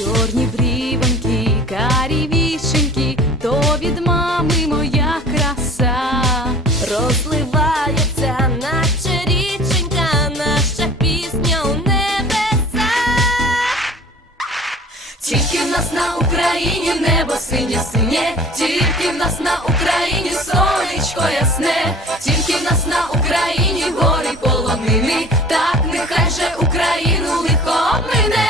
Чорні брівоньки, карі вішеньки, то від мами моя краса. Розливається, наче річенька, наша пісня у небеса. Тільки в нас на Україні небо синє синє, тільки в нас на Україні сонечко ясне, тільки в нас на Україні гори полонини, так нехай же Україну лихо мине,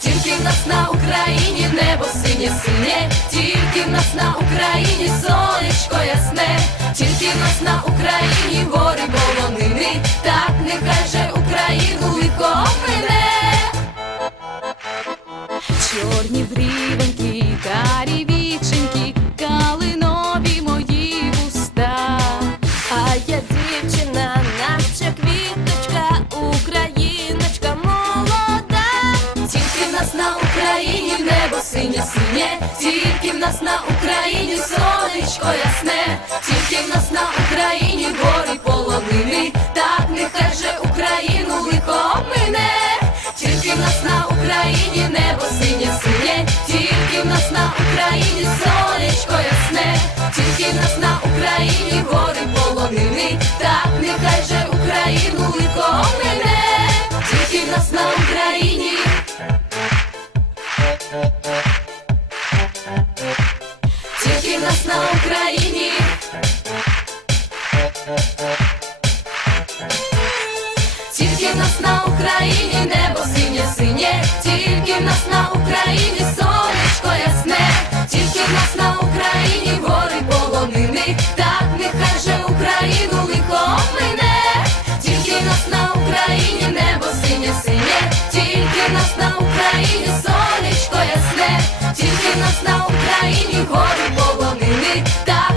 тільки в нас на Україні небо синє сине, тільки в нас на Україні сонечко ясне, тільки в нас на Україні гори полонини, так нехай же Україну лихо мине. Чорні брівоньки, синє синє, тільки в нас на Україні сонечко ясне, тільки в нас на Україні гори полонини, так нехай же Україну лихо мине, тільки в нас на Україні небо синє синє, тільки в нас на Україні сонечко ясне, тільки в нас на Україні гори полонини, на Україні. Тільки нас на Україні небо синє синє, тільки в нас на Україні сонечко ясне, тільки в нас на Україні гори полонини, так нехай же Україну лихо мине, тільки нас на Україні небо синє синє, тільки нас на Україні сонечко ясне, тільки нас на Україні гори полонини. Ти так